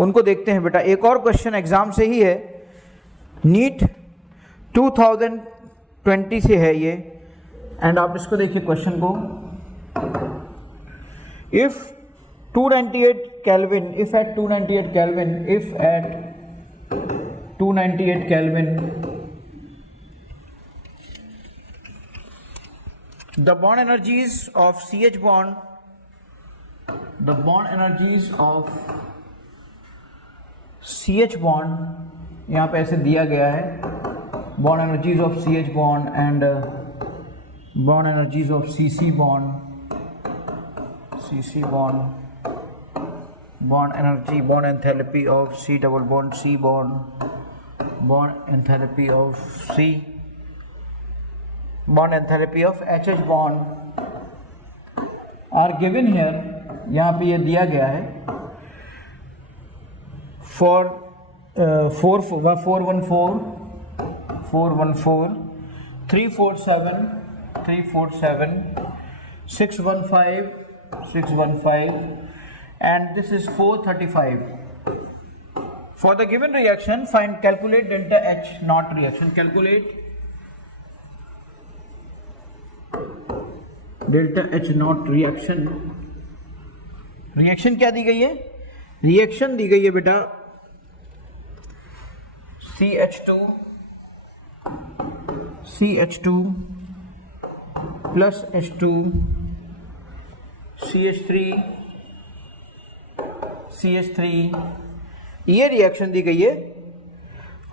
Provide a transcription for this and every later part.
उनको देखते हैं बेटा। एक और क्वेश्चन एग्जाम से ही है, नीट 2020 से है ये, एंड आप इसको देखिए क्वेश्चन को। If 298 Kelvin, if at 298 Kelvin, if at 298 Kelvin the bond energies of CH bond, the bond energies of CH bond यहाँ पे ऐसे दिया गया है, bond energies of CH bond and bond energies of CC bond, CC bond, bond energy, bond enthalpy of C double bond C bond, bond enthalpy of C, bond enthalpy of HH bond are given here। यहाँ पे ये दिया गया है for 414 347 615 and this is 435। For the given reaction, calculate delta H naught reaction, calculate delta H naught reaction। Reaction क्या दी गई है? Reaction दी गई है बेटा CH2 प्लस H2 CH3 ये रिएक्शन दी गई है,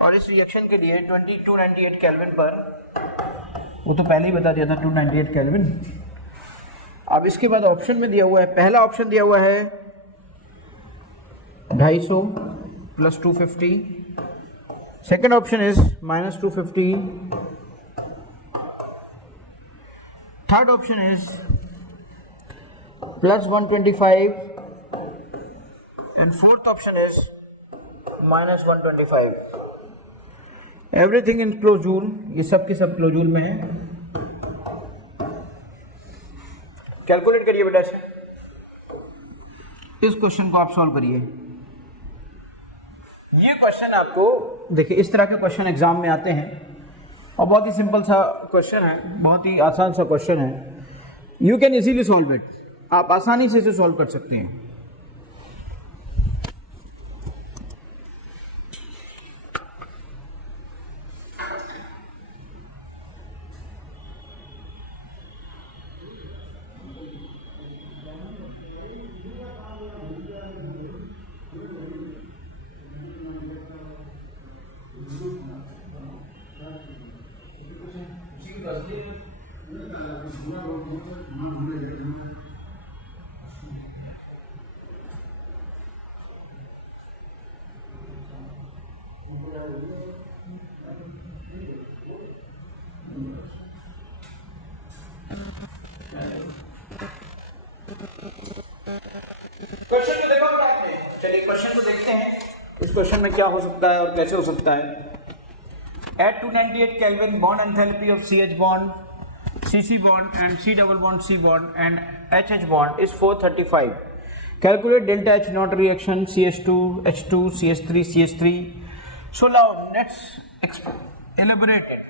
और इस रिएक्शन के लिए 298 केल्विन पर, वो तो पहले ही बता दिया था 298 केल्विन। अब इसके बाद ऑप्शन में दिया हुआ है, पहला ऑप्शन दिया हुआ है 250 plus 250, second option is minus 250, third option is plus 125 and fourth option is minus 125। Everything in kilo joule, ये सब के सब किलो जूल में है। कैलकुलेट करिए बेटा इसे, इस क्वेश्चन को आप सॉल्व करिए। ये क्वेश्चन आपको देखिए, इस तरह के क्वेश्चन एग्जाम में आते हैं और बहुत ही सिंपल सा क्वेश्चन है, बहुत ही आसान सा क्वेश्चन है। You can easily solve it, आप आसानी से इसे सॉल्व कर सकते हैं। क्वेश्चन को देखो आपने, चलिए क्वेश्चन को देखते हैं, इस क्वेश्चन में क्या हो सकता है और कैसे हो सकता है। At 298 Kelvin, bond enthalpy of CH bond, CC bond and C double bond C bond and HH bond is 435. Calculate delta H naught reaction CH2, H2, CH3, CH3. So now let's elaborate it.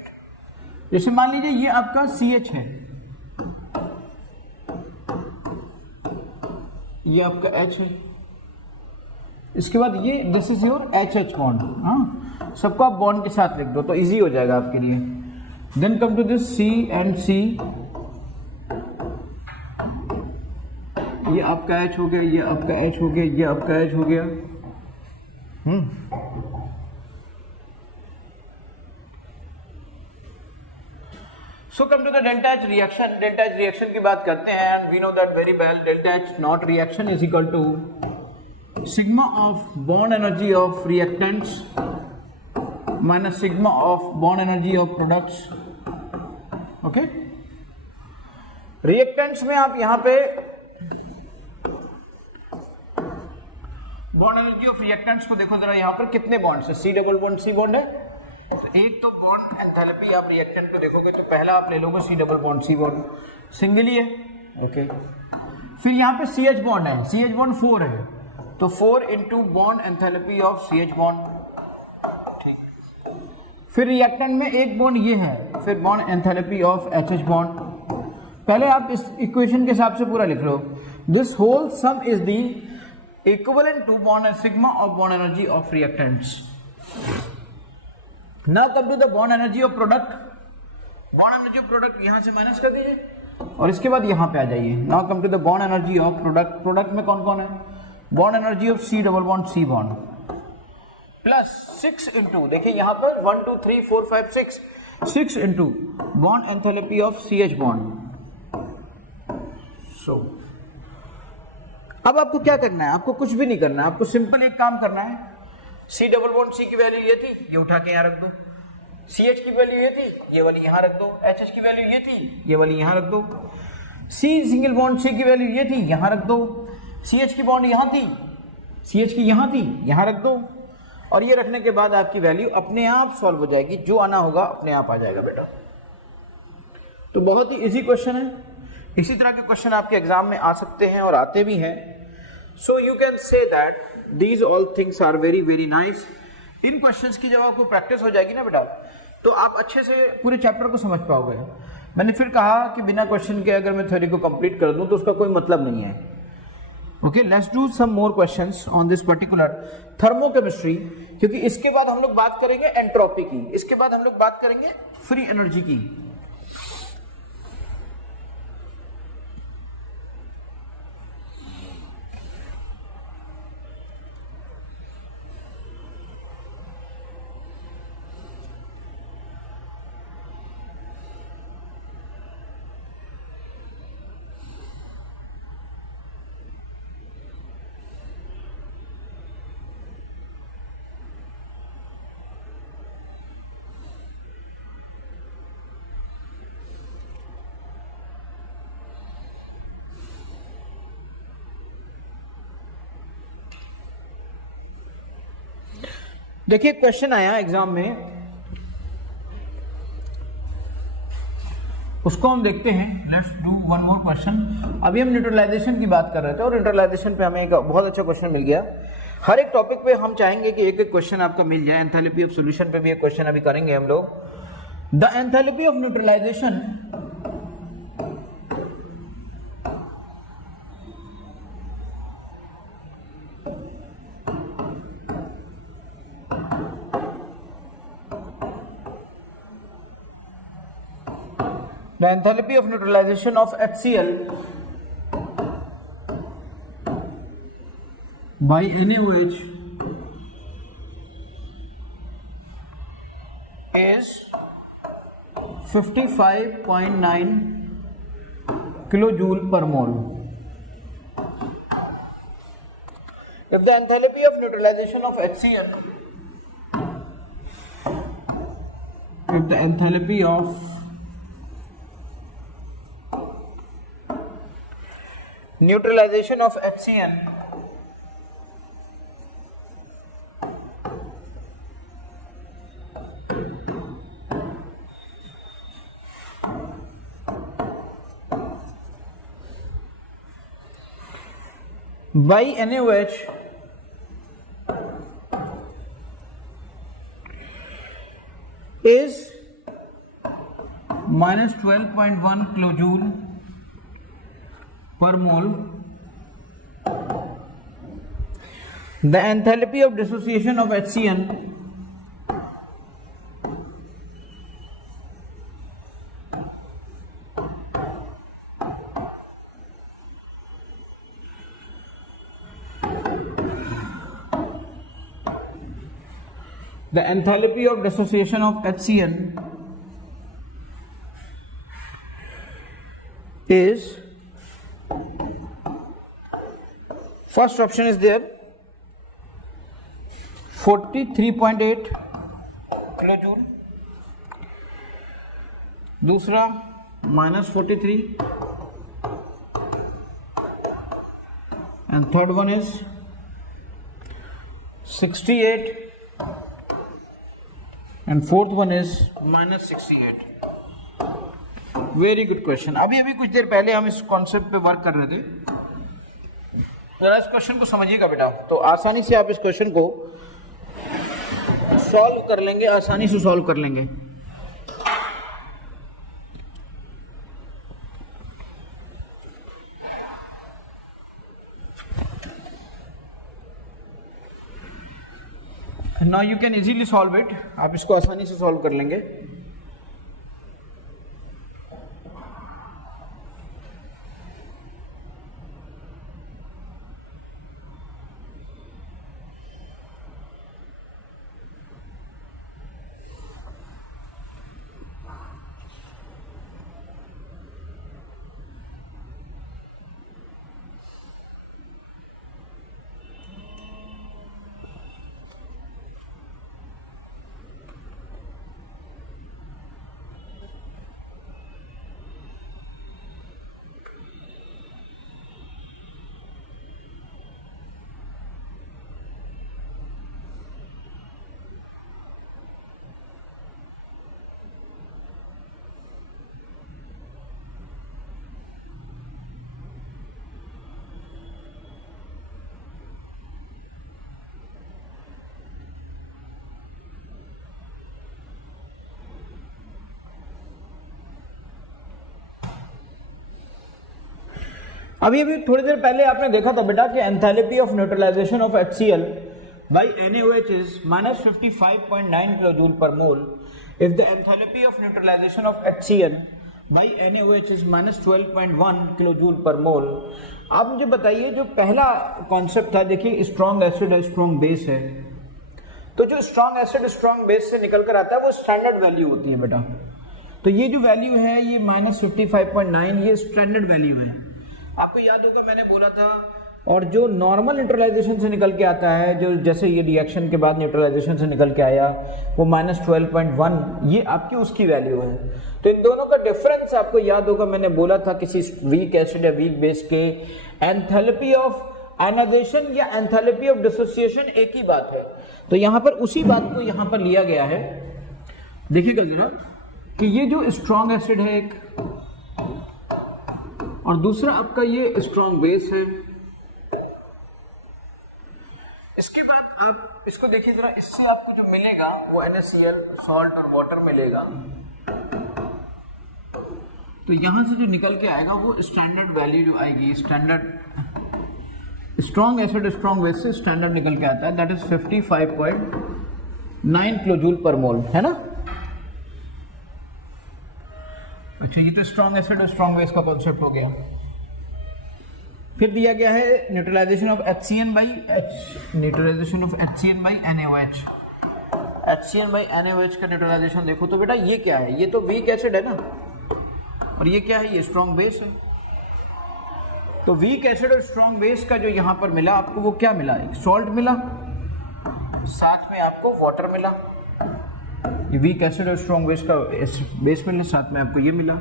जैसे मान लीजिए ये आपका CH है, ये आपका H है, इसके बाद ये this is your HH bond. हाँ, सबको आप बॉन्ड के साथ लिख दो तो इजी हो जाएगा आपके लिए। Then come to this C and C, ये आपका H हो गया, ये आपका H हो गया, ये आपका H हो गया। So come to the delta H reaction. Delta H reaction की बात करते हैं, and we know that very well, delta H not reaction is equal to sigma of bond energy of reactants minus sigma of bond energy of products। Okay, reactants में आप यहां पे bond energy of reactants को देखो जरा, यहां पर कितने बॉन्ड्स है? C double bond C bond है, एक तो बॉन्ड एंथैल्पी आप रिएक्टेंट को देखोगे तो पहला आप ले लोगे C double bond C bond, single ही है। ओके, फिर यहां पे CH बॉन्ड है, CH बॉन्ड 4 है, तो 4 into bond enthalpy of CH bond, ठीक। फिर रिएक्टेंट में एक बॉन्ड ये है, फिर bond enthalpy of HH bond. पहले आप इस इक्वेशन के हिसाब से पूरा लिख लो, this whole sum is the equivalent to bond sigma of bond energy of reactants. Now come to the bond energy of product. Bond energy of product यहां से माइनस कर दीजिए और इसके बाद यहां पे आ जाइए। Now come to the bond energy of product. Product में कौन कौन है? Bond energy of C double bond C bond plus 6 into, देखिए यहां पर 1 2 3 4 5 6 into bond enthalpy of CH bond. So अब आपको क्या करना है? आपको कुछ भी नहीं करना है, आपको सिंपल एक काम करना है। C डबल बॉन्ड C की वैल्यू ये थी, ये उठा के यहां रख दो। CH की वैल्यू ये थी, ये वाली यहां रख दो। HH की वैल्यू ये थी, ये वाली यहां रख दो। C सिंगल बॉन्ड C की वैल्यू ये थी, यहां रख दो। CH की बॉन्ड यहां थी, CH की यहां थी, यहां रख दो। और ये रखने के बाद आपकी वैल्यू अपने आप सॉल्व हो जाएगी, जो आना होगा अपने आप आ जाएगा बेटा। तो बहुत ही इजी क्वेश्चन है। इसी तरह के क्वेश्चन आपके एग्जाम में आ सकते हैं और आते भी हैं। So you can say that these all things are very very nice. इन क्वेश्चंस की जब आपको प्रैक्टिस हो जाएगी ना बेटा, तो आप अच्छे से पूरे चैप्टर को समझ पाओगे। मैंने फिर कहा कि बिना क्वेश्चन के अगर मैं थ्योरी को कंप्लीट कर दूं तो उसका कोई मतलब नहीं है। Okay, let's do some more questions on this particular thermochemistry, क्योंकि इसके बाद हम लोग बात करेंगे एंट्रोपी की, इसके बाद हम लोग बात करेंगे फ्री एनर्जी की। देखिए क्वेश्चन आया एग्जाम में, उसको हम देखते हैं। Let's do one more question. अभी हम न्यूट्रलाइजेशन की बात कर रहे थे और न्यूट्रलाइजेशन पे हमें एक बहुत अच्छा क्वेश्चन मिल गया। हर एक टॉपिक पे हम चाहेंगे कि एक एक क्वेश्चन आपका मिल जाए। एंथैल्पी ऑफ सॉल्यूशन पे भी एक क्वेश्चन अभी करेंगे हम लोग। The enthalpy of neutralization the enthalpy of neutralization of HCl by NaOH is 55.9 kilojoule per mole. If the enthalpy of neutralization of HCl, if the enthalpy of neutralization of HCl by NaOH is minus 12.1 kilojoule per mole, the enthalpy of dissociation of HCl the enthalpy of dissociation of HCl is, first option is there 43.8 kilojoule, दूसरा -43 and third one is 68 and fourth one is -68. Very good question. अभी कुछ देर पहले हम इस concept पे work कर रहे थे। जरा इस क्वेश्चन को समझिएगा बेटा, तो आसानी से आप इस क्वेश्चन को सॉल्व कर लेंगे, आसानी से सॉल्व कर लेंगे। Now you can easily solve it, आप इसको आसानी से सॉल्व कर लेंगे। अभी थोड़ी देर पहले आपने देखा था बेटा कि enthalpy of neutralization of HCl by NaOH is minus 55.9 kilojoule per mole if the enthalpy of neutralization of HCl by NaOH is minus 12.1 kilojoule per मोल। आप मुझे बताइए, जो पहला कॉन्सेप्ट था, देखिए स्ट्रॉन्ग एसिड है, स्ट्रॉन्ग बेस है, तो जो स्ट्रॉन्ग एसिड स्ट्रॉन्ग बेस से निकल कर आता है वो स्टैंडर्ड वैल्यू होती है बेटा। तो ये जो वैल्यू है ये minus 55.9 ये स्टैंडर्ड वैल्यू है। आपको याद होगा मैंने बोला था, और जो नॉर्मल न्यूट्रलाइजेशन से निकल के आता है, जो जैसे ये रिएक्शन के बाद न्यूट्रलाइजेशन से निकल के आया वो minus 12.1, ये आपकी उसकी वैल्यू है। तो इन दोनों का डिफरेंस आपको याद होगा, मैंने बोला था किसी वीक एसिड या वीक बेस के एंथैल्पी ऑफ आयनाइजेशन या एंथैल्पी ऑफ डिसोसिएशन एक ही बात है। तो यहाँ पर उसी बात को यहाँ पर लिया गया है। देखिएगा जरा कि ये जो स्ट्रॉन्ग एसिड है एक, और दूसरा आपका ये स्ट्रॉन्ग बेस है। इसके बाद आप इसको देखिए जरा, इससे आपको जो मिलेगा वो NaCl सॉल्ट और वाटर मिलेगा। तो यहां से जो निकल के आएगा वो स्टैंडर्ड वैल्यू जो आएगी, standard strong acid strong base से स्टैंडर्ड निकल के आता है, दैट इज 55.9 किलोजूल पर मोल, है ना। अच्छा, ये तो स्ट्रॉन्ग एसिड और स्ट्रॉन्ग बेस का कॉन्सेप्ट हो गया। फिर दिया गया है neutralization of HCN by neutralization of HCN by NaOH। HCN by NaOH का न्यूट्रलाइजेशन देखो तो बेटा ये क्या है, ये तो वीक एसिड है ना, और ये क्या है, ये स्ट्रॉन्ग बेस है। तो वीक एसिड और स्ट्रॉन्ग बेस का जो यहाँ पर मिला आपको, वो क्या मिला, एक सॉल्ट मिला, साथ में आपको वाटर मिला। ये वीक एसिड और स्ट्रॉन्ग बेस का बेस मिला, साथ में आपको ये मिला।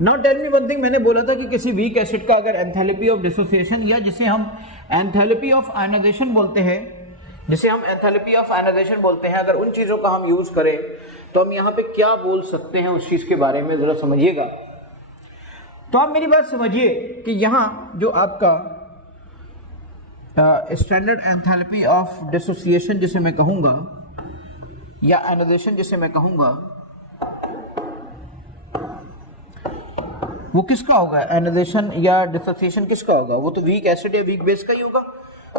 Now tell me one thing, मैंने बोला था कि किसी वीक एसिड का अगर एंथैल्पी ऑफ डिसोसिएशन या जिसे हम एंथैल्पी ऑफ आयनाइजेशन बोलते हैं, अगर उन चीज़ों का हम यूज़ करें तो हम यहाँ पे क्या बोल सकते हैं उस चीज़ के बारे में ज़रा समझिएगा। तो आप मेरी बात समझिए कि यहाँ जो आपका स्टैंडर्ड एंथैल्पी ऑफ डिसोसिएशन जिसे मैं कहूँगा, या आयनाइजेशन जिसे मैं कहूँगा, वो किसका होगा, आयनाइजेशन या डिसोसिएशन किसका होगा, वो तो वीक एसिड या वीक बेस का ही होगा।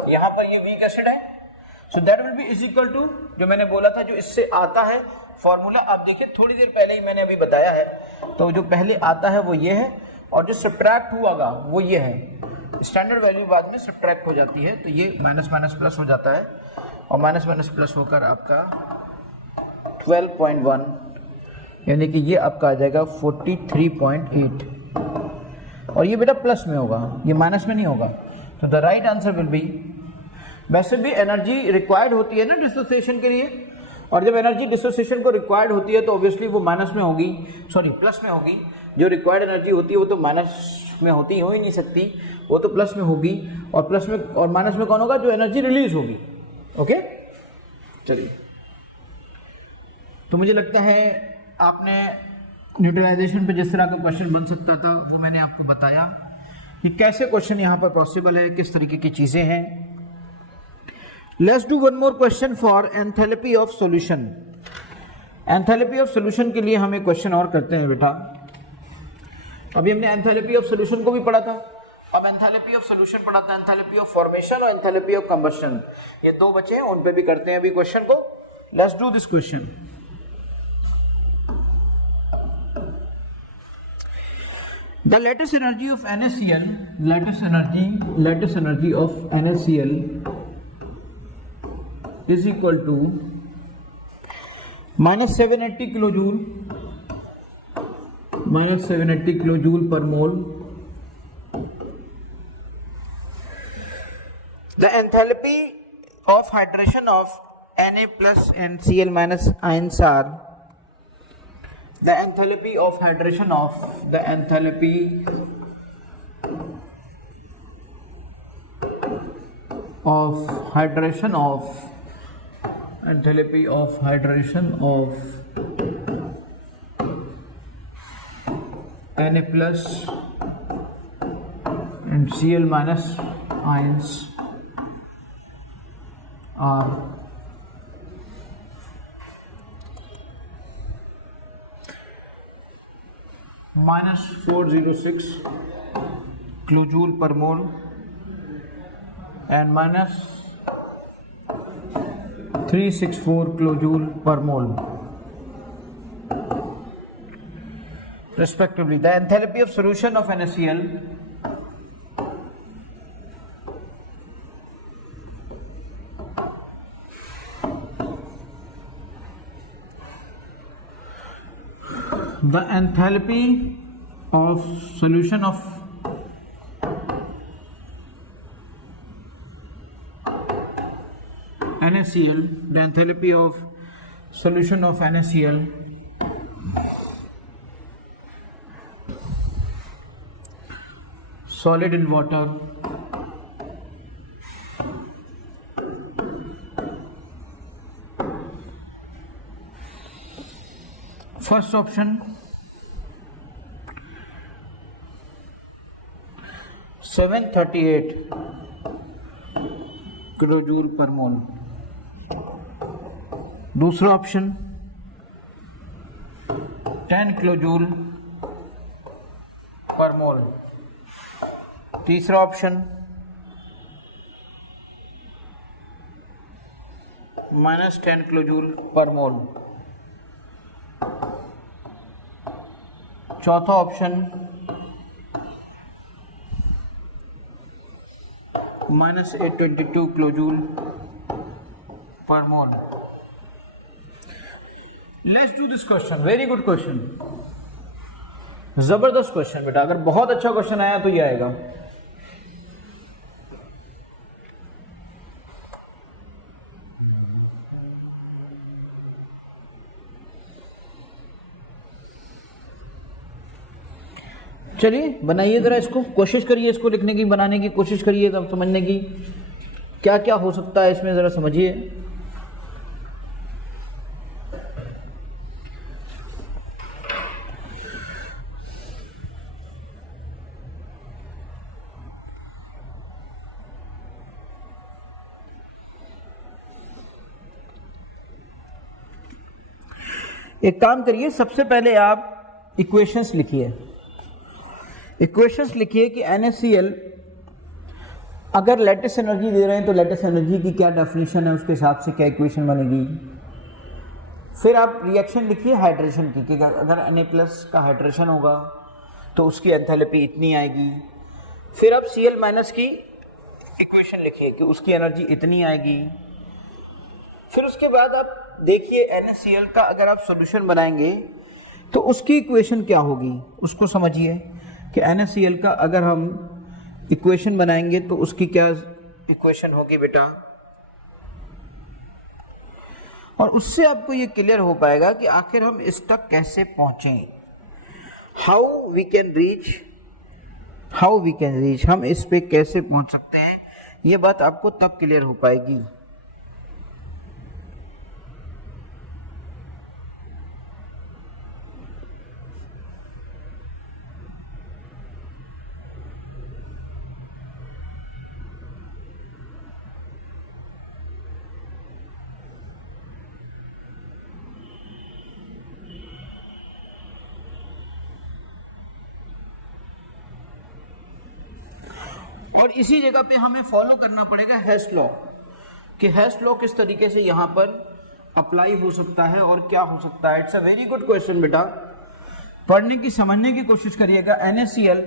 यहाँ पर ये वीक एसिड है, so that will be is equal to, जो मैंने बोला था जो इससे आता है फॉर्मूला, आप देखिए थोड़ी देर पहले ही मैंने अभी बताया है। तो जो पहले आता है वो ये है, और जो सब्ट्रैक्ट हुआगा वो ये है। स्टैंडर्ड वैल्यू बाद में सब्ट्रैक्ट हो जाती है, तो ये माइनस माइनस प्लस हो जाता है, और माइनस माइनस प्लस होकर आपका 12.1, यानी कि ये आपका आ जाएगा 43.8, और ये बेटा प्लस में होगा, ये माइनस में नहीं होगा। तो the right answer will be, वैसे भी एनर्जी रिक्वायर्ड होती है ना डिसोसिएशन के लिए, और जब एनर्जी डिसोसिएशन को रिक्वायर्ड होती है तो ऑब्वियसली वो माइनस में होगी, सॉरी प्लस में होगी। जो रिक्वायर्ड एनर्जी होती है वो तो माइनस में होती हो ही नहीं सकती, वो तो प्लस में होगी, और प्लस में और माइनस में कौन होगा, जो एनर्जी रिलीज होगी। ओके, चलिए। तो मुझे लगता है आपने न्यूट्रलाइजेशन पे जिस तरह का क्वेश्चन बन सकता था वो मैंने आपको बताया। कि कैसे क्वेश्चन यहाँ पर पॉसिबल है, किस तरीके की चीजें हैं। Let's do one more question for enthalpy of solution. Enthalpy of solution के लिए हम एक क्वेश्चन और करते हैं बेटा। अभी हमने एंथैल्पी ऑफ सॉल्यूशन को भी पढ़ा था, अब एंथैल्पी ऑफ सॉल्यूशन पढ़ा था, एंथैल्पी ऑफ फॉर्मेशन और एंथैल्पी ऑफ कंबशन, ये दो बचे हैं, उन पे भी करते हैं अभी क्वेश्चन को। Let's do this question. The lattice energy of NaCl, lattice energy of NaCl is equal to -780 kilojoule per mole. The enthalpy of hydration of Na plus and Cl minus ions are the enthalpy of hydration of Na plus and Cl minus ions are -406 kilojoule per mole and -364 kilojoule per mole respectively. The enthalpy of solution of NaCl NaCl solid in water first option 738 kilojoule per मोल, दूसरा option 10 kilojoule per मोल, तीसरा option -10 kilojoule per मोल, चौथा option -822 kilojoule per mole. Let's do this question, very good question, जबरदस्त question बेटा। अगर बहुत अच्छा question आया तो ये आएगा। चलिए बनाइए जरा इसको, कोशिश करिए इसको लिखने की, बनाने की कोशिश करिए, तब समझने की क्या क्या हो सकता है इसमें, जरा समझिए। एक काम करिए, सबसे पहले आप इक्वेशंस लिखिए। इक्वेशंस लिखिए कि NaCl अगर लैटिस एनर्जी दे रहे हैं तो लैटिस एनर्जी की क्या डेफिनेशन है, उसके हिसाब से क्या इक्वेशन बनेगी। फिर आप रिएक्शन लिखिए हाइड्रेशन की, कि अगर Na+ का हाइड्रेशन होगा तो उसकी एंथैल्पी इतनी आएगी। फिर आप Cl- की इक्वेशन लिखिए कि उसकी एनर्जी इतनी आएगी। फिर उसके बाद आप देखिए NaCl का अगर आप सॉल्यूशन बनाएंगे तो उसकी इक्वेशन क्या होगी, उसको समझिए कि NaCl का अगर हम इक्वेशन बनाएंगे तो उसकी क्या इक्वेशन होगी बेटा। और उससे आपको ये क्लियर हो पाएगा कि आखिर हम इस तक कैसे पहुंचे, हाउ वी कैन रीच, हम इस पे कैसे पहुंच सकते हैं, ये बात आपको तब क्लियर हो पाएगी। और इसी जगह पे हमें फॉलो करना पड़ेगा हेस्ट लॉ, कि हेस्ट लॉ किस तरीके से यहाँ पर अप्लाई हो सकता है और क्या हो सकता है। It's a very good question बेटा, पढ़ने की समझने की कोशिश करिएगा। NaCl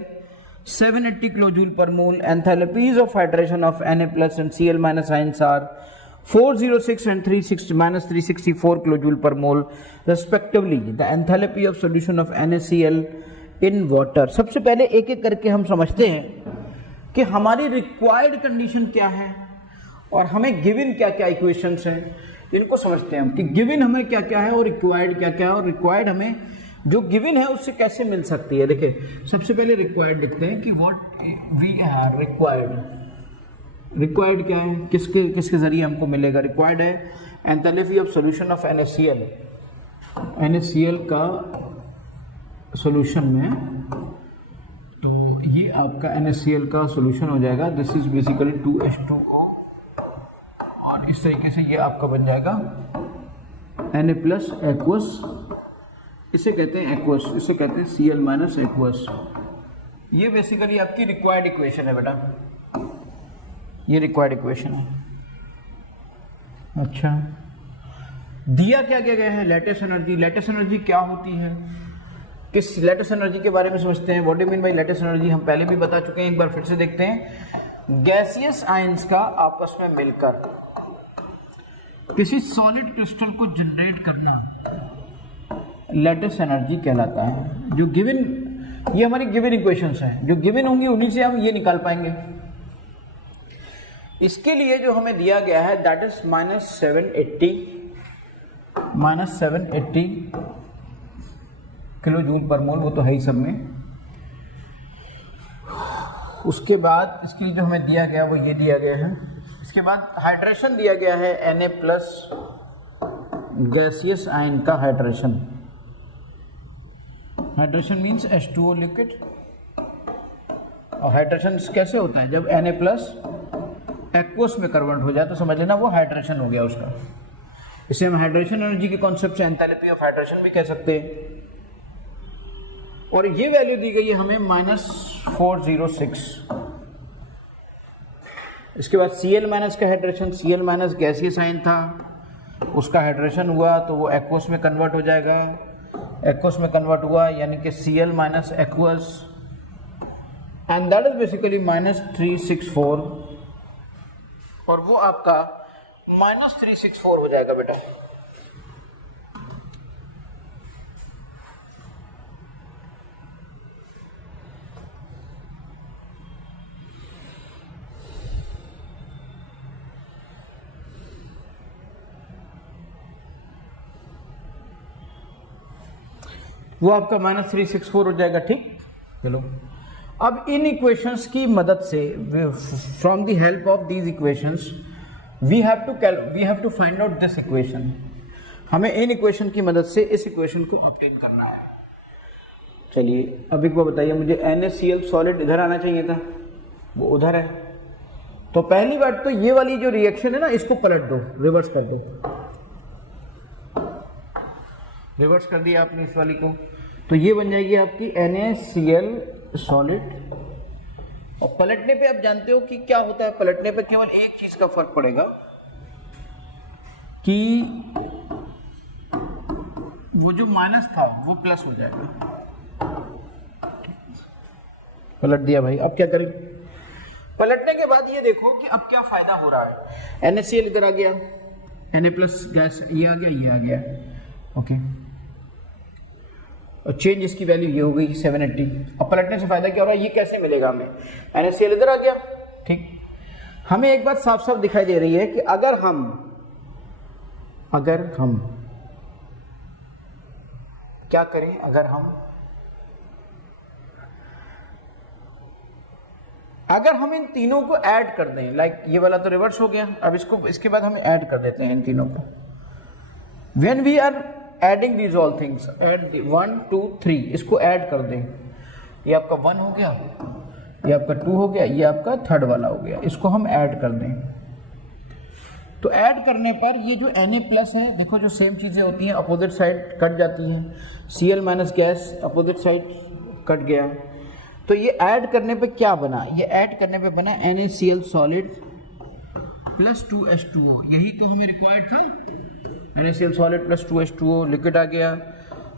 780 kilojoule per mole, enthalpies of hydration of Na+ and Cl- ions are 406 and 364 kilojule per mole respectively. The enthalpy of solution of NaCl in water. सबसे पहले एक एक करके हम समझते हैं कि हमारी रिक्वायर्ड कंडीशन क्या है और हमें गिवन क्या क्या इक्वेशंस हैं, इनको समझते हैं हम कि गिवन हमें क्या क्या है और रिक्वायर्ड क्या क्या है, और रिक्वायर्ड हमें जो गिवन है उससे कैसे मिल सकती है। देखिए सबसे पहले रिक्वायर्ड लिखते हैं कि what we are required. Required क्या है, किसके किसके जरिए हमको मिलेगा। रिक्वायर्ड है enthalpy of solution of NaCl, NaCl का सॉल्यूशन में, तो ये आपका NaCl का सॉल्यूशन हो जाएगा। दिस इज बेसिकली 2H2O, और इस तरीके से ये आपका बन जाएगा Na+ एक्वस, इसे कहते हैं एक्वस, इसे कहते हैं Cl- एक्वस। ये बेसिकली आपकी रिक्वायर्ड इक्वेशन है बेटा, ये रिक्वायर्ड इक्वेशन है। अच्छा, दिया क्या गया है, लैटिस एनर्जी। लैटिस एनर्जी क्या होती है, किस लैटिस एनर्जी के बारे में समझते हैं। What do mean by lattice energy हम पहले भी बता चुके हैं, एक बार फिर से देखते हैं। गैसियस आयंस का आपस में मिलकर किसी सॉलिड क्रिस्टल को जनरेट करना लैटिस एनर्जी कहलाता है। जो गिवन, ये हमारी गिवन इक्वेशंस हैं, जो गिवन होंगी उन्हीं से हम ये निकाल पाएंगे। इसके लिए जो हमें दिया गया है that is -780 kilo joule per मोल, वो तो है ही सब में। उसके बाद इसके लिए जो हमें दिया गया वो ये दिया गया है। इसके बाद हाइड्रेशन दिया गया है Na+ गैसियस आयन का hydration. Hydration means H2O liquid. और हाइड्रेशन कैसे होता है, जब Na+ एक्वस में कन्वर्ट हो जाए तो समझ लेना वो हाइड्रेशन हो गया उसका। इसे हम हाइड्रेशन एनर्जी के कॉन्सेप्ट से एंथैल्पी ऑफ हाइड्रेशन भी कह सकते हैं। और ये वैल्यू दी गई है हमें -406। इसके बाद Cl- का हाइड्रेशन, Cl- गैसियस आयन था, उसका हाइड्रेशन हुआ तो वो एक्वस में कन्वर्ट हो जाएगा। एक्वस में कन्वर्ट हुआ यानी कि Cl- aqueous, and that is basically -364, और वो आपका -364 हो जाएगा बेटा। वो आपका -364 हो जाएगा, ठीक। चलो अब इन इक्वेशंस की मदद से, from the help of these equations we have to find out this equation. हमें इन इक्वेशन की मदद से इस इक्वेशन को ऑब्टेन करना है। चलिए अब एक बार बताइए, मुझे NaCl सॉलिड इधर आना चाहिए था, वो उधर है। तो पहली बात तो ये वाली जो रिएक्शन है ना, इसको पलट दो, रिवर्स कर दो। रिवर्स कर दिया आपने इस वाली को, तो ये बन जाएगी आपकी NaCl सॉलिड। और पलटने पे आप जानते हो कि क्या होता है, पलटने पे केवल एक चीज का फर्क पड़ेगा कि वो जो माइनस था वो प्लस हो जाएगा। पलट दिया भाई, अब क्या करें। पलटने के बाद ये देखो कि अब क्या फायदा हो रहा है। NaCl इधर आ गया, Na+ गैस ये आ गया, ये आ गया, ओके। और चेंज इसकी वैल्यू ये हो गई 780। अब पलटने से फायदा क्या हो रहा है, ये कैसे मिलेगा हमें। NaCl इधर आ गया, ठीक। हमें एक बात साफ साफ दिखाई दे रही है कि अगर हम क्या करें, अगर हम इन तीनों को ऐड कर दें, लाइक ये वाला तो रिवर्स हो गया, अब इसके बाद हम ऐड कर देते हैं इन तीनों को। When we are adding these all things, add 1 2 3, इसको ऐड कर दें। ये आपका 1 हो गया, ये आपका 2 हो गया, ये आपका थर्ड वाला हो गया, इसको हम ऐड कर दें। तो ऐड करने पर ये जो Na+ है, देखो जो सेम चीज़ें होती हैं अपोजिट साइड कट जाती हैं। Cl- gas opposite side cut गया, तो ये ऐड करने पे क्या बना, ये ऐड करने पे बना NaCl सॉलिड प्लस 2H2O, यही तो हमें रिक्वायर्ड था। NaCl solid plus 2H2O liquid आ गया,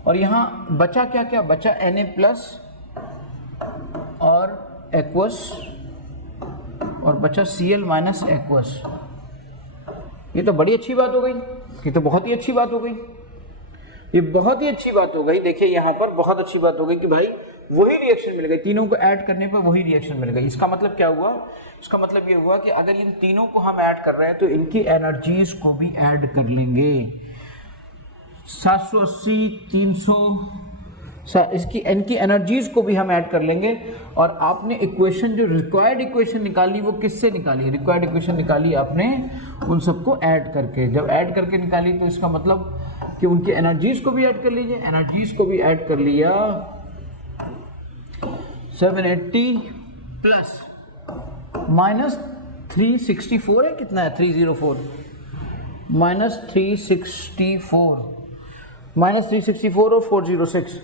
और यहाँ बचा क्या क्या, बचा Na प्लस और एक्वस, और बचा Cl माइनस एक्वस। ये तो बड़ी अच्छी बात हो गई, ये तो बहुत ही अच्छी बात हो गई, ये बहुत ही अच्छी बात हो गई। देखिए यहाँ पर बहुत अच्छी बात हो गई कि भाई वही रिएक्शन मिल गई, तीनों को ऐड करने पर वही रिएक्शन मिल गई। इसका मतलब क्या हुआ, इसका मतलब ये हुआ कि अगर इन तीनों को हम ऐड कर रहे हैं तो इनकी एनर्जीज को भी ऐड कर लेंगे। 780, 300, इनकी एनर्जीज को भी हम ऐड कर लेंगे। और आपने इक्वेशन, जो रिक्वायर्ड इक्वेशन निकाली, वो किससे निकाली? रिक्वायर्ड इक्वेशन निकाली आपने उन सबको ऐड करके। जब ऐड करके निकाली तो इसका मतलब कि उनकी एनर्जीज को भी ऐड कर लीजिए, एनर्जीज को भी ऐड कर लिया। 780 प्लस माइनस 364 है, कितना है 304, माइनस 364, माइनस 364 और 406,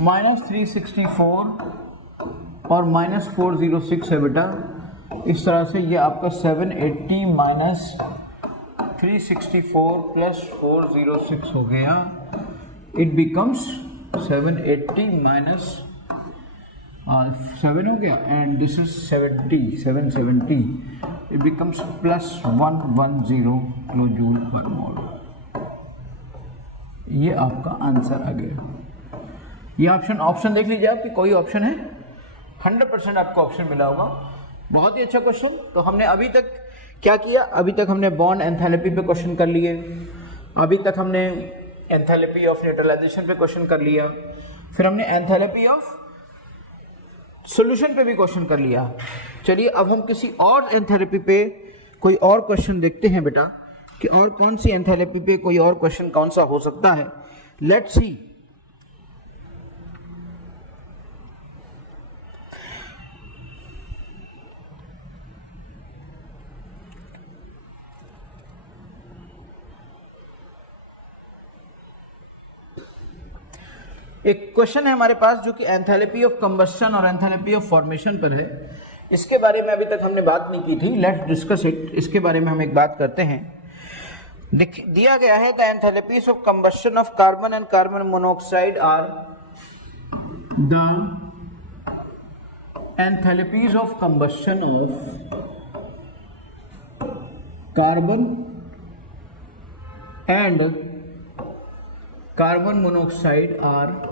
माइनस 364 और माइनस 406 है बेटा। इस तरह से ये आपका 780 माइनस 364 प्लस 406 हो गया। इट बिकम्स 780 माइनस 7 हो गया, and this is 770, it becomes plus 110 kilo joule per mole. ये आपका आंसर आ गया। ये ऑप्शन देख लीजिए आप कि कोई ऑप्शन है, 100% आपको ऑप्शन मिला होगा। बहुत ही अच्छा क्वेश्चन। तो हमने अभी तक क्या किया, अभी तक हमने बॉन्ड एंथैल्पी पे क्वेश्चन कर लिए, अभी तक हमने एंथैल्पी ऑफ न्यूट्रलाइजेशन पे क्वेश्चन कर लिया, फिर हमने एंथैल्पी ऑफ सॉल्यूशन पे भी क्वेश्चन कर लिया। चलिए अब हम किसी और एंथैल्पी पे कोई और क्वेश्चन देखते हैं बेटा कि और कौन सी एंथैल्पी पे कोई और क्वेश्चन कौन सा हो सकता है। Let's see. एक क्वेश्चन है हमारे पास जो कि एंथैल्पी ऑफ कंबस्शन और एंथैल्पी ऑफ फॉर्मेशन पर है। इसके बारे में अभी तक हमने बात नहीं की थी, लेट्स डिस्कस इट। इसके बारे में हम एक बात करते हैं। दिया गया है the enthalpies of combustion of carbon and carbon monoxide are the enthalpies of combustion of carbon and carbon monoxide are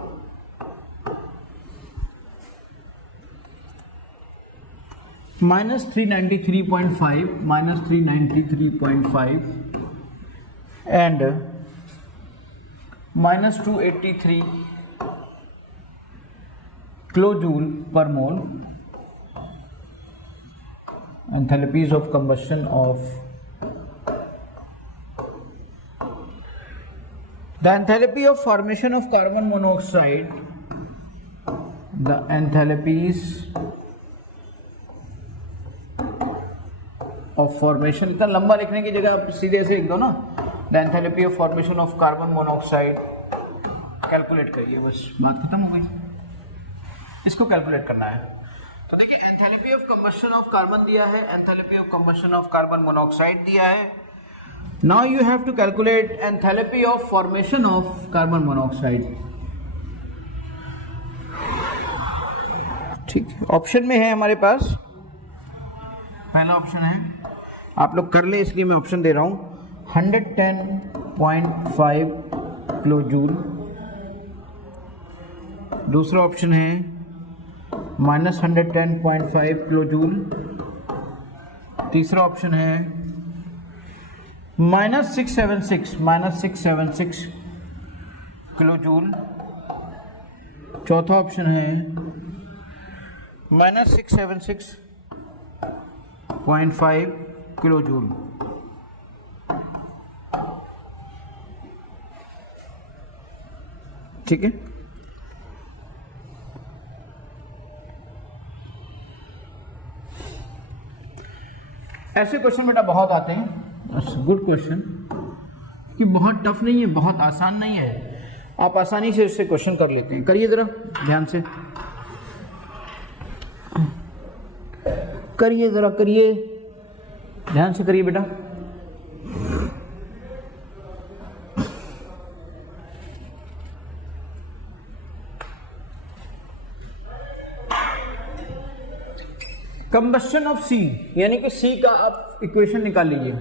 -393.5, -393.5 and -283 kilojoule per mole enthalpies of combustion of the enthalpy of formation of carbon monoxide, the enthalpies of formation, इतना लंबा लिखने की जगह आप सीधे से लिख दो ना, the enthalpy of formation of carbon monoxide calculate करिए, बस बात खत्म हो गई। इसको कैलकुलेट करना है। तो देखिए enthalpy of combustion of carbon दिया है, enthalpy of combustion of carbon monoxide दिया है। Now you have to calculate enthalpy of formation of carbon monoxide. ठीक है, ऑप्शन में है हमारे पास, पहला ऑप्शन है, आप लोग कर ले इसलिए मैं ऑप्शन दे रहा हूं, 110.5 किलो जूल। दूसरा ऑप्शन है -110.5 किलो जूल। तीसरा ऑप्शन है -676 किलो जूल। चौथा ऑप्शन है -676.5 किलो जूल। ठीक है, ऐसे क्वेश्चन बेटा बहुत आते हैं। गुड क्वेश्चन, कि बहुत टफ नहीं है, बहुत आसान नहीं है, आप आसानी से इससे क्वेश्चन कर लेते हैं। करिए जरा ध्यान से। करिए, जरा करिए, ध्यान से करिए बेटा। कंबस्शन ऑफ सी, यानी कि सी का आप इक्वेशन निकाल लीजिए।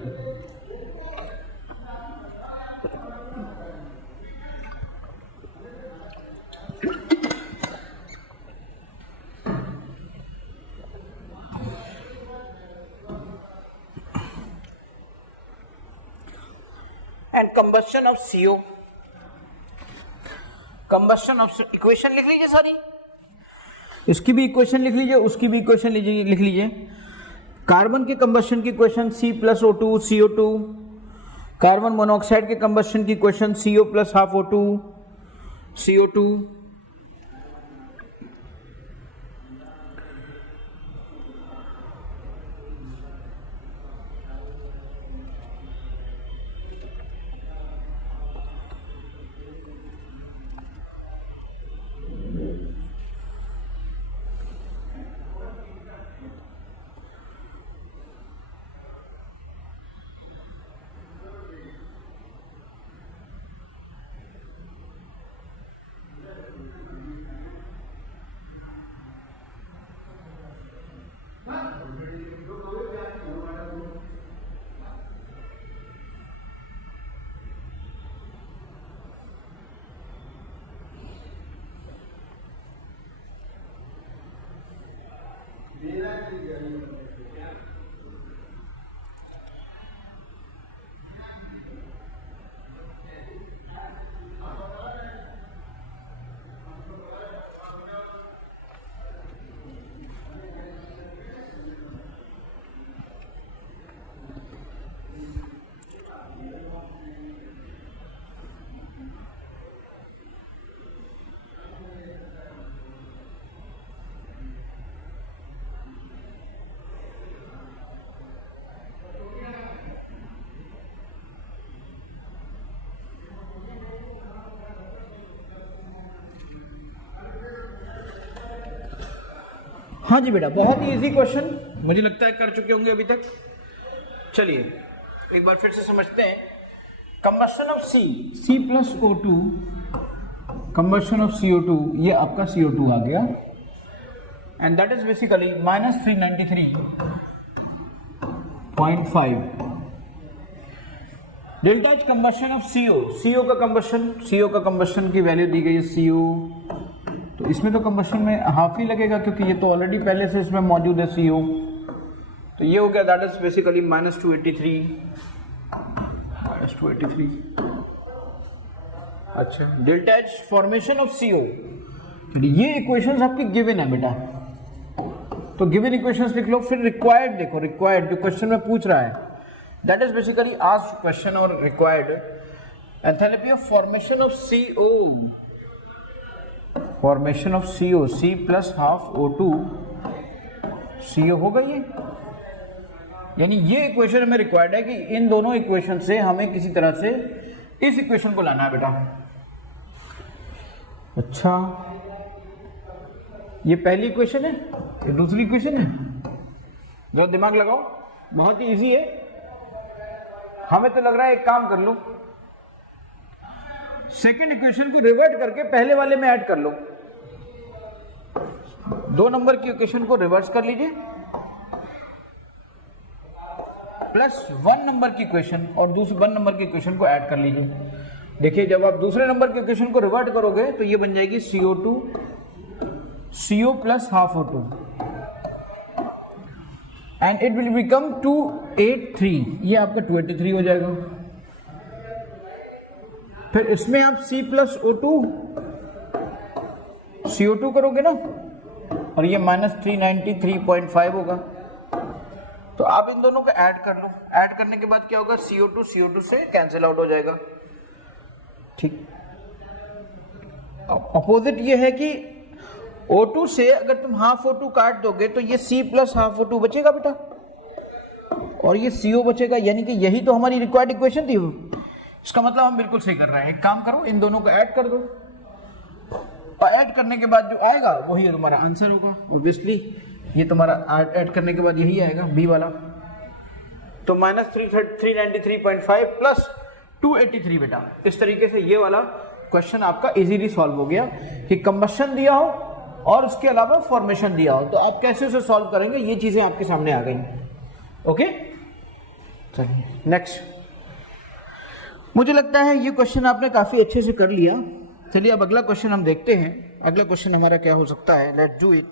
And combustion of CO, combustion of equation लिख लीजिए सारी, इसकी भी इक्वेशन लिख लीजिए, उसकी भी इक्वेशन लिख लीजिए। कार्बन के कंबस्शन की equation C+O2 CO2, carbon monoxide के कंबस्शन की इक्वेशन CO+½ O2 CO2, हाँ जी बेटा, बहुत ही इजी क्वेश्चन, मुझे लगता है कर चुके होंगे अभी तक। चलिए एक बार फिर से समझते हैं। Combustion of C+O2, combustion of CO2, ये आपका CO2 आ गया, and that is basically -393.5। Delta H combustion of CO का कंबस्शन की वैल्यू दी गई है CO, तो इसमें तो कंबस्शन में हाफ ही लगेगा क्योंकि ये तो ऑलरेडी पहले से इसमें मौजूद है CO, तो ये हो गया दैट इज बेसिकली -283। अच्छा, delta H formation of CO, ये इक्वेशंस आपकी गिवन है बेटा, तो गिवन इक्वेशंस लिख लो, फिर रिक्वायर्ड देखो, रिक्वायर्ड जो क्वेश्चन में पूछ रहा है that is basically asked question और required enthalpy of formation of CO, formation of CO, C+½ CO होगा ये, यानी ये इक्वेशन हमें रिक्वायर्ड है कि इन दोनों इक्वेशन से हमें किसी तरह से इस इक्वेशन को लाना है बेटा। अच्छा, ये पहली इक्वेशन है, ये दूसरी इक्वेशन है, जो दिमाग लगाओ, बहुत ही इजी है। हमें तो लग रहा है एक काम कर लो, सेकेंड इक्वेशन को रिवर्ट करके पहले वाले में ऐड कर लो, 2 नंबर की इक्वेशन को रिवर्स कर लीजिए प्लस 1 नंबर की इक्वेशन और दूसरे 1 नंबर की इक्वेशन को ऐड कर लीजिए। देखिए जब आप दूसरे नंबर की इक्वेशन को रिवर्ट करोगे तो ये बन जाएगी CO2 CO+½ O2 and it will become 283, ये आपका 283 हो जाएगा। फिर इसमें आप C+O2 CO2 करोगे ना, और ये -393.5 होगा, तो आप इन दोनों को ऐड कर लो, ऐड करने के बाद क्या होगा, CO2 से कैंसिल आउट हो जाएगा। ठीक, अपोजिट ये है कि O2 से अगर तुम ½ O2 काट दोगे तो ये C+½ O2 बचेगा बेटा, और ये CO बचेगा, यानी कि यही तो हमारी रिक्वायर्ड इक्वेशन थी। इसका मतलब हम बिल्कुल सही कर रहे हैं। एक काम करो, इन दोनों को ऐड कर दो, और ऐड करने के बाद जो आएगा वही हमारा आंसर होगा। ऑब्वियसली ये तुम्हारा ऐड करने के बाद यही आएगा बी वाला, तो माइनस 393.5 प्लस 283 बेटा। इस तरीके से ये वाला क्वेश्चन आपका इजीली सॉल्व हो गया कि कंबशन दिया हो और उसके अलावा फॉर्मेशन दिया हो, तो आप कैसे उसे सॉल्व करेंगे, ये चीजें आपके सामने आ गई। ओके, चलिए नेक्स्ट। मुझे लगता है ये क्वेश्चन आपने काफी अच्छे से कर लिया। चलिए अब अगला क्वेश्चन हम देखते हैं। अगला क्वेश्चन हमारा क्या हो सकता है, लेट्स डू इट।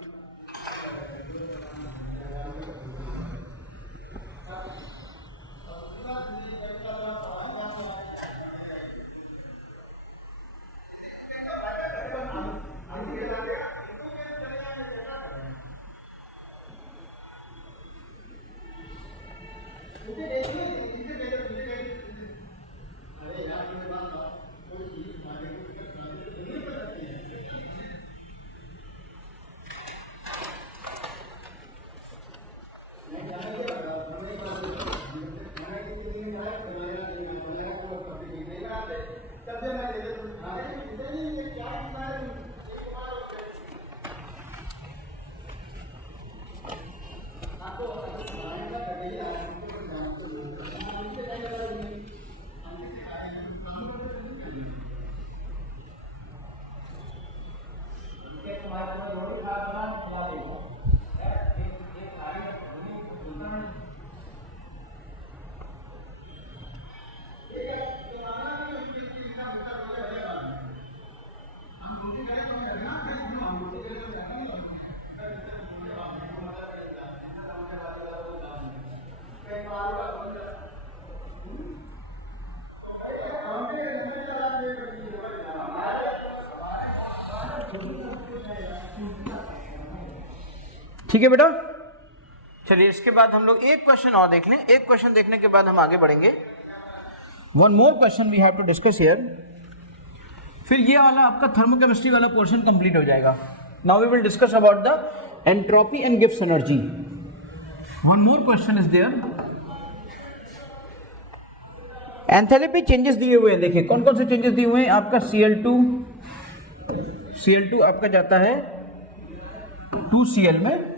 ठीक है बेटा, चलिए इसके बाद हम लोग एक क्वेश्चन और देख लें। एक क्वेश्चन देखने के बाद हम आगे बढ़ेंगे। One more question we have to discuss here, फिर ये वाला आपका थर्मोकेमिस्ट्री वाला पोर्शन कंप्लीट हो जाएगा। Now we will discuss about the entropy and Gibbs energy. One more question is there. Enthalpy changes दिए हुए हैं, देखिए कौन कौन से चेंजेस दिए हुए हैं। आपका Cl2 आपका जाता है 2Cl में,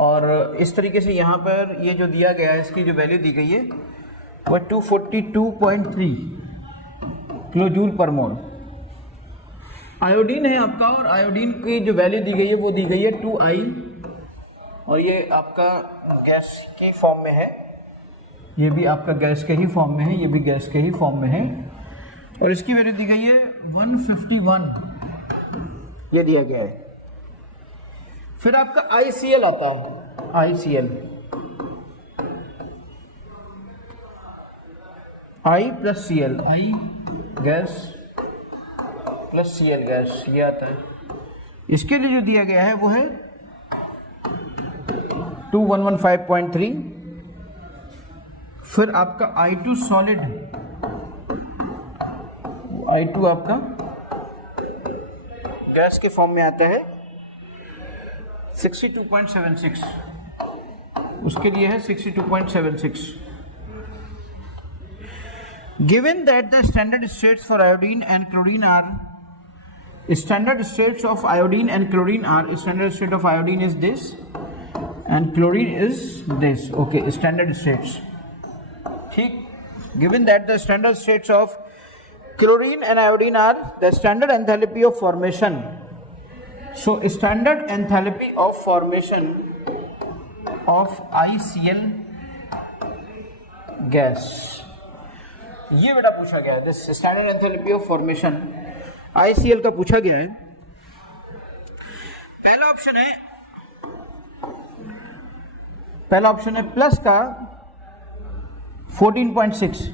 और इस तरीके से यहाँ पर ये जो दिया गया है, इसकी जो वैल्यू दी गई है वह 242.3 किलोजूल पर मोल। आयोडीन है आपका, और आयोडीन की जो वैल्यू दी गई है वो दी गई है 2I, और ये आपका गैस की फॉर्म में है, ये भी आपका गैस के ही फॉर्म में है, ये भी गैस के ही फॉर्म में है, और इसकी वैल्यू दी गई है 151, ये दिया गया है। फिर आपका ICl आता है, ICl, I plus Cl, I gas plus Cl gas, ये आता है। इसके लिए जो दिया गया है वो है 2115.3। फिर आपका I2 सॉलिड, I2 आपका गैस के फॉर्म में आता है 62.76, उसके लिए है 62.76। Given that the standard states for iodine and chlorine are, standard states of iodine and chlorine are, standard state of iodine is this and chlorine is this, okay, standard states, ठीक। Given that the standard states of chlorine and iodine are the standard enthalpy of formation, so standard enthalpy of formation of ICl gas, ये बेटा पूछा गया है। This standard enthalpy of formation ICl का पूछा गया है। पहला ऑप्शन है प्लस का 14.6,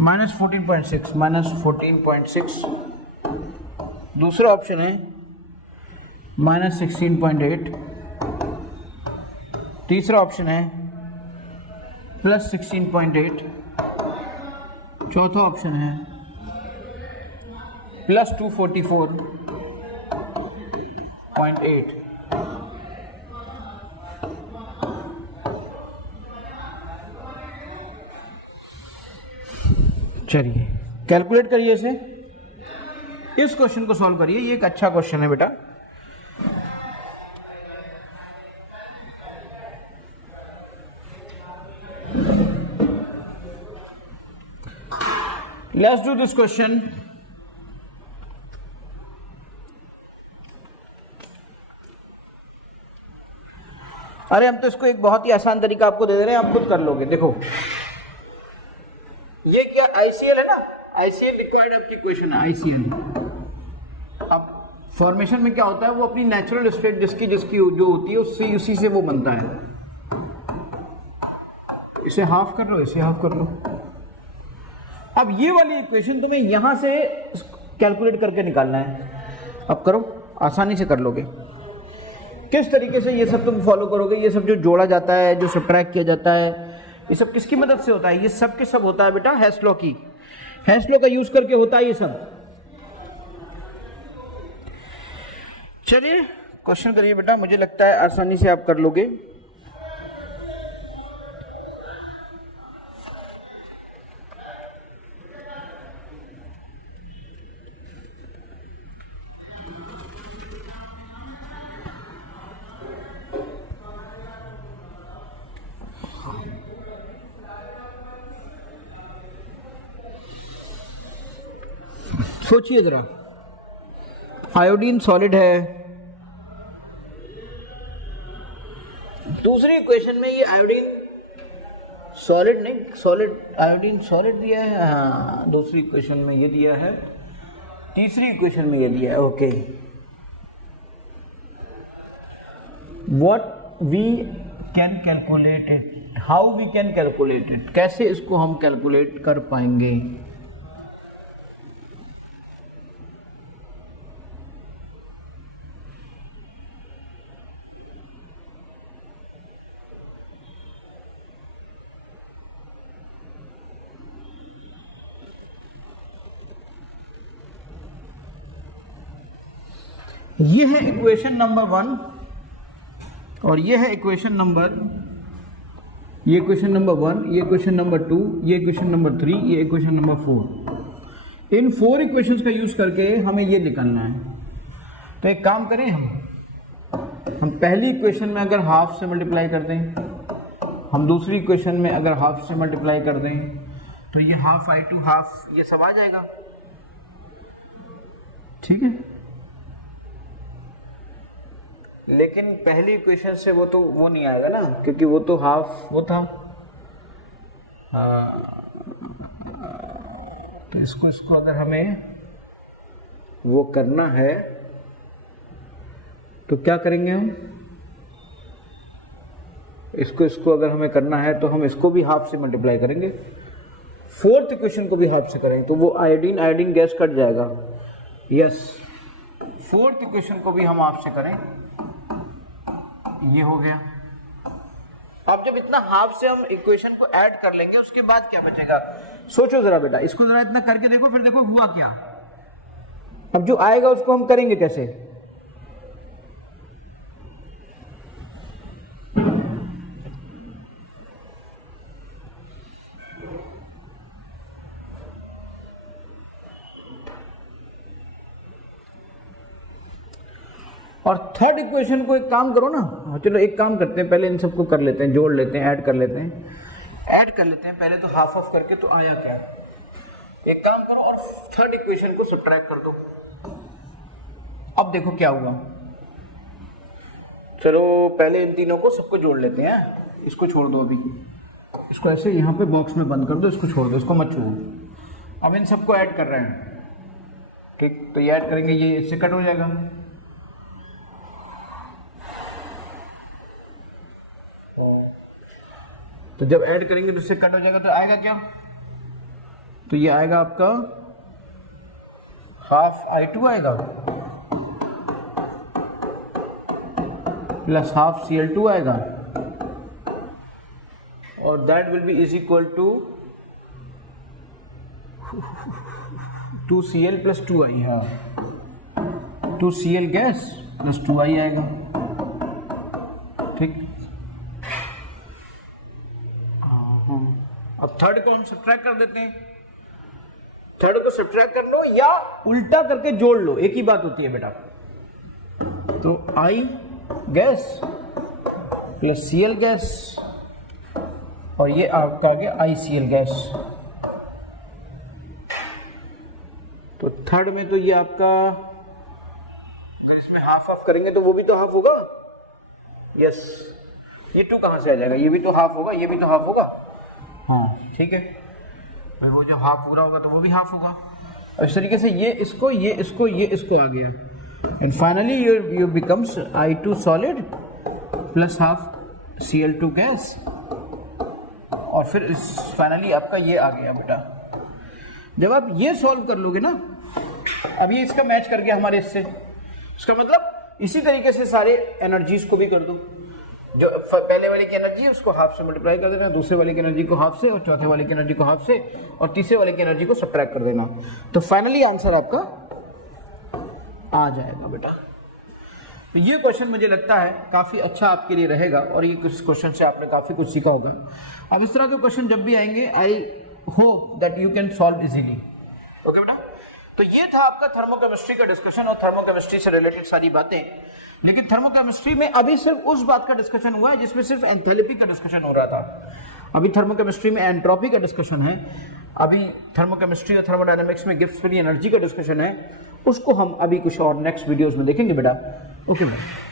-14.6। दूसरा ऑप्शन है -16.8। तीसरा ऑप्शन है +16.8। चौथा ऑप्शन है +244.8। चलिए कैलकुलेट करिए इसे, इस क्वेश्चन को सॉल्व करिए, ये एक अच्छा क्वेश्चन है बेटा। Let's do this question. अरे हम तो इसको एक बहुत ही आसान तरीका आपको दे दे रहे हैं, आप खुद कर लोगे। देखो ये क्या आईसीएल है ना, आईसीएल रिक्वायर्ड आपकी इक्वेशन है आईसीएल। अब फॉर्मेशन में क्या होता है, वो अपनी नेचुरल स्टेट जिसकी जिसकी जो होती है उसी से वो बनता है। इसे हाफ कर लो, इसे हाफ कर लो। अब ये वाली इक्वेशन तुम्हें यहां से कैलकुलेट करके निकालना है। अब करो, आसानी से कर लोगे। किस तरीके से ये सब तुम फॉलो करोगे, ये सब जो जोड़ा जाता है, जो सब्ट्रैक्ट किया जाता है, ये सब किसकी मदद से होता है? ये सब के सब होता है बेटा हेस लॉ की, हेस लॉ का यूज करके होता है ये सब। चलिए क्वेश्चन करिए बेटा, मुझे लगता है आसानी से आप कर लोगे। सोचिए जरा, आयोडीन सॉलिड है, दूसरी इक्वेशन में ये आयोडीन सॉलिड नहीं, सॉलिड आयोडीन सॉलिड दिया है, हाँ दूसरी इक्वेशन में ये दिया है, तीसरी इक्वेशन में ये दिया है। Okay, what we can calculate it, how we can calculate it, कैसे इसको हम कैलकुलेट कर पाएंगे? ये है इक्वेशन नंबर 1 और ये है इक्वेशन नंबर, ये इक्वेशन नंबर 1, ये इक्वेशन नंबर 2, ये इक्वेशन नंबर 3, ये इक्वेशन नंबर 4। इन 4 इक्वेशंस का यूज करके हमें ये निकालना है। तो एक काम करें, हम पहली इक्वेशन में अगर हाफ से मल्टीप्लाई कर दें, हम दूसरी इक्वेशन में अगर हाफ से मल्टीप्लाई कर दें, तो ये हाफ आई टू हाफ ये सब आ जाएगा। ठीक है, लेकिन पहली इक्वेशन से वो नहीं आएगा ना, क्योंकि वो तो हाफ वो था। तो इसको अगर हमें वो करना है तो क्या करेंगे हम? इसको अगर हमें करना है तो हम इसको भी हाफ से मल्टीप्लाई करेंगे, फोर्थ इक्वेशन को भी हाफ से करेंगे, तो वो आयोडीन गैस कट जाएगा। यस, फोर्थ इक्वेशन को भी हम हाफ से करें, ये हो गया। अब जब इतना हाफ से हम इक्वेशन को ऐड कर लेंगे, उसके बाद क्या बचेगा? सोचो जरा बेटा, इसको जरा इतना करके देखो, फिर देखो हुआ क्या। अब जो आएगा उसको हम करेंगे कैसे? और थर्ड इक्वेशन को एक काम करो ना, चलो एक काम करते हैं, पहले इन सबको कर लेते हैं, जोड़ लेते हैं, ऐड कर लेते हैं पहले तो हाफ ऑफ करके। तो आया क्या? एक काम करो और थर्ड इक्वेशन को सब्ट्रैक्ट कर दो। अब देखो क्या हुआ। चलो पहले इन तीनों को सबको जोड़ लेते हैं, इसको छोड़ दो, अभी इसको ऐसे यहाँ पे बॉक्स में बंद कर दो, इसको छोड़ दो, इसको मत छुओ। अब इन सबको ऐड कर रहे हैं, ठीक, तो ये ऐड करेंगे, ये इससे कट हो जाएगा। तो जब ऐड करेंगे तो इससे कट हो जाएगा, तो आएगा क्या? तो ये आएगा आपका हाफ I2 आएगा प्लस हाफ Cl2 आएगा, और that will be is equal to 2Cl plus 2I। हाँ, 2Cl गैस प्लस 2I आएगा। ठीक, अब थर्ड को हम सब्ट्रैक्ट कर देते हैं, थर्ड को सब्ट्रैक्ट कर लो या उल्टा करके जोड़ लो, एक ही बात होती है बेटा। तो I gas plus Cl gas और ये आपका आ गया ICL गैस। तो थर्ड में तो ये आपका, फिर इसमें हाफ हाफ करेंगे तो वो भी तो हाफ होगा। यस, ये 2 कहां से आ जाएगा, ये भी तो हाफ होगा, ये भी तो हाफ होगा। हाँ ठीक है भाई, वो जो हाफ पूरा होगा तो वो भी हाफ होगा। और इस तरीके से ये इसको ये इसको ये इसको आ गया and finally U becomes I2 solid plus half Cl2 gas और फिर फाइनली आपका ये आ गया बेटा। जब आप ये सॉल्व कर लोगे ना, अब ये इसका मैच कर गया हमारे इससे, इसका मतलब इसी तरीके से सारे एनर्जीज को भी कर दो। जो पहले वाले की एनर्जी है उसको हाफ से मल्टीप्लाई कर देना, दूसरे वाले की एनर्जी को हाफ से, और चौथे वाले की एनर्जी को हाफ से, और तीसरे वाले की एनर्जी को सब्ट्रैक्ट कर देना। तो फाइनली आंसर आपका आ जाएगा बेटा। तो ये क्वेश्चन मुझे लगता है काफी अच्छा आपके लिए रहेगा और ये कुछ क्वेश्चन से आपने काफी कुछ सीखा होगा। अब इस तरह के क्वेश्चन जब भी आएंगे, I hope that you can solve easily. Okay बेटा, तो ये था आपका थर्मोकेमिस्ट्री का डिस्कशन और थर्मोकेमिस्ट्री से रिलेटेड सारी बातें। लेकिन थर्मोकेमिस्ट्री में अभी सिर्फ उस बात का डिस्कशन हुआ है जिसमें सिर्फ एंथैल्पी का डिस्कशन हो रहा था। अभी थर्मोकेमिस्ट्री में एंट्रोपी का डिस्कशन है, अभी थर्मोकेमिस्ट्री और थर्मोडायनामिक्स में गिब्स फ्री एनर्जी का डिस्कशन है, उसको हम अभी कुछ और नेक्स्ट वीडियोस में देखेंगे बेटा। ओके बेटा।